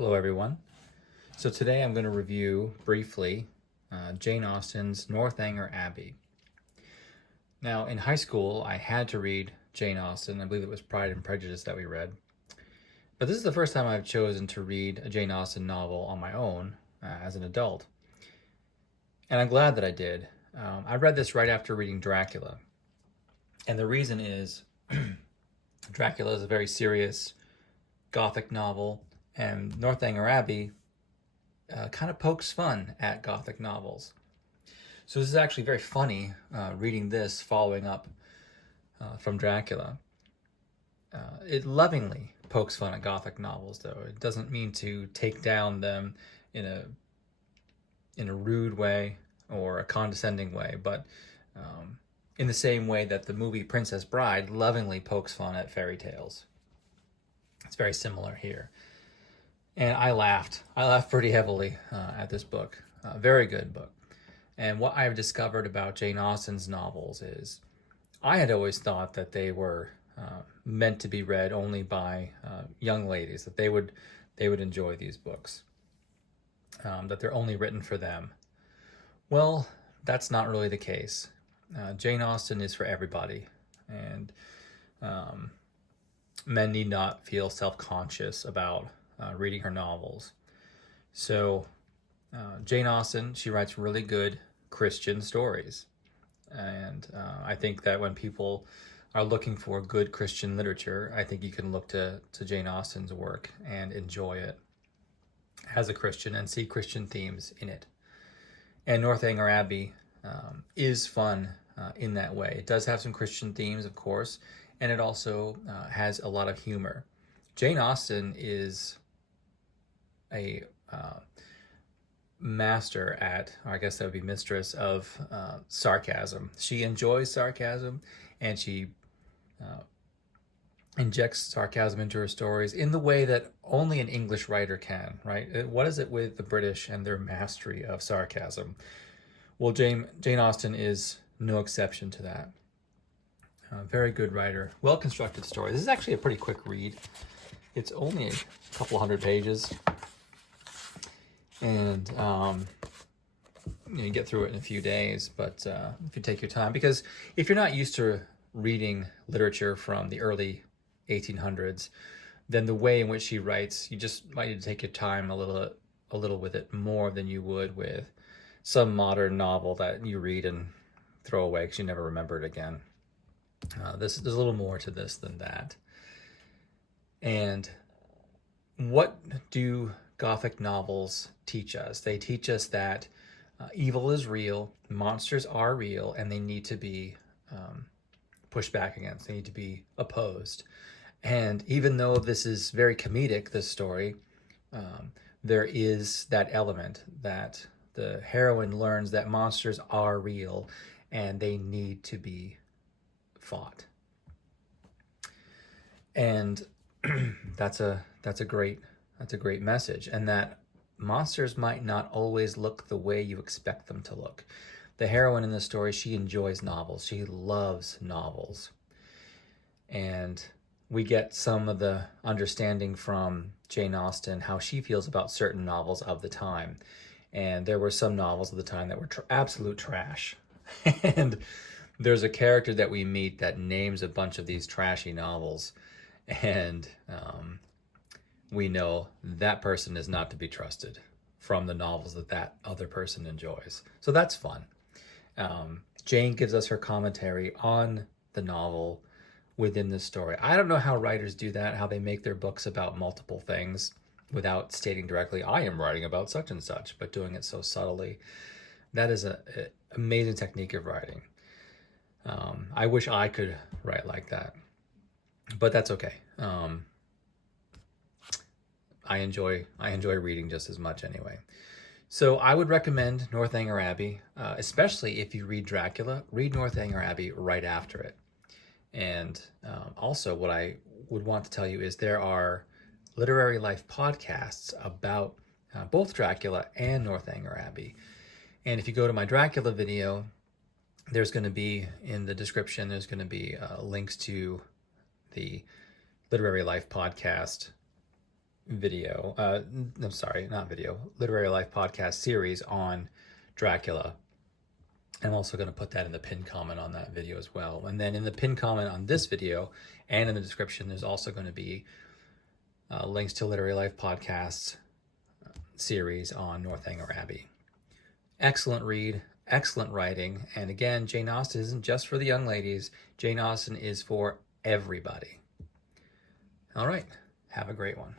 Hello everyone. So today I'm going to review briefly Jane Austen's Northanger Abbey. Now in high school I had to read Jane Austen. I believe it was Pride and Prejudice that we read. But this is the first time I've chosen to read a Jane Austen novel on my own as an adult. And I'm glad that I did. I read this right after reading Dracula. And the reason is Dracula is a very serious Gothic novel, and Northanger Abbey kind of pokes fun at Gothic novels. So this is actually very funny reading this following up from Dracula. It lovingly pokes fun at Gothic novels, though. It doesn't mean to take down them in a rude way or a condescending way, but in the same way that the movie Princess Bride lovingly pokes fun at fairy tales. It's very similar here. And I laughed pretty heavily at this book. Very good book. And what I've discovered about Jane Austen's novels is I had always thought that they were meant to be read only by young ladies, that they would enjoy these books, that they're only written for them. Well, that's not really the case. Jane Austen is for everybody, and men need not feel self-conscious about reading her novels. So Jane Austen, she writes really good Christian stories. And I think that when people are looking for good Christian literature, I think you can look to Jane Austen's work and enjoy it as a Christian and see Christian themes in it. And Northanger Abbey is fun in that way. It does have some Christian themes, of course, and it also has a lot of humor. Jane Austen is a master at, or I guess that would be mistress of sarcasm. She enjoys sarcasm, and she injects sarcasm into her stories in the way that only an English writer can, right? What is it with the British and their mastery of sarcasm? Well, Jane Austen is no exception to that. Very good writer, well-constructed story. This is actually a pretty quick read. It's only a couple hundred pages, and you get through it in a few days, but if you take your time, because if you're not used to reading literature from the early 1800s, then the way in which she writes, you just might need to take your time a little with it, more than you would with some modern novel that you read and throw away because you never remember it again. There's a little more to this than that. And what do Gothic novels teach us? They teach us that evil is real, monsters are real, and they need to be pushed back against. They need to be opposed. And even though this is very comedic, this story, there is that element that the heroine learns that monsters are real and they need to be fought. And that's a great message, and that monsters might not always look the way you expect them to look. The heroine in this story, she enjoys novels. She loves novels. And we get some of the understanding from Jane Austen how she feels about certain novels of the time. And there were some novels of the time that were absolute trash. And there's a character that we meet that names a bunch of these trashy novels, and we know that person is not to be trusted from the novels that other person enjoys. So that's fun. Jane gives us her commentary on the novel within this story. I don't know how writers do that, how they make their books about multiple things without stating directly, I am writing about such and such, but doing it so subtly. That is an amazing technique of writing. I wish I could write like that, but that's okay. I enjoy reading just as much anyway. So I would recommend Northanger Abbey, especially if you read Dracula. Read Northanger Abbey right after it. And also what I would want to tell you is there are Literary Life podcasts about both Dracula and Northanger Abbey. And if you go to my Dracula video, there's going to be, in the description, there's going to be links to the Literary Life podcast video, I'm sorry, not video, Literary Life podcast series on Dracula. I'm also going to put that in the pinned comment on that video as well. And then in the pinned comment on this video and in the description, there's also going to be links to Literary Life podcasts series on Northanger Abbey. Excellent read, excellent writing. And again, Jane Austen isn't just for the young ladies. Jane Austen is for everybody. All right, have a great one.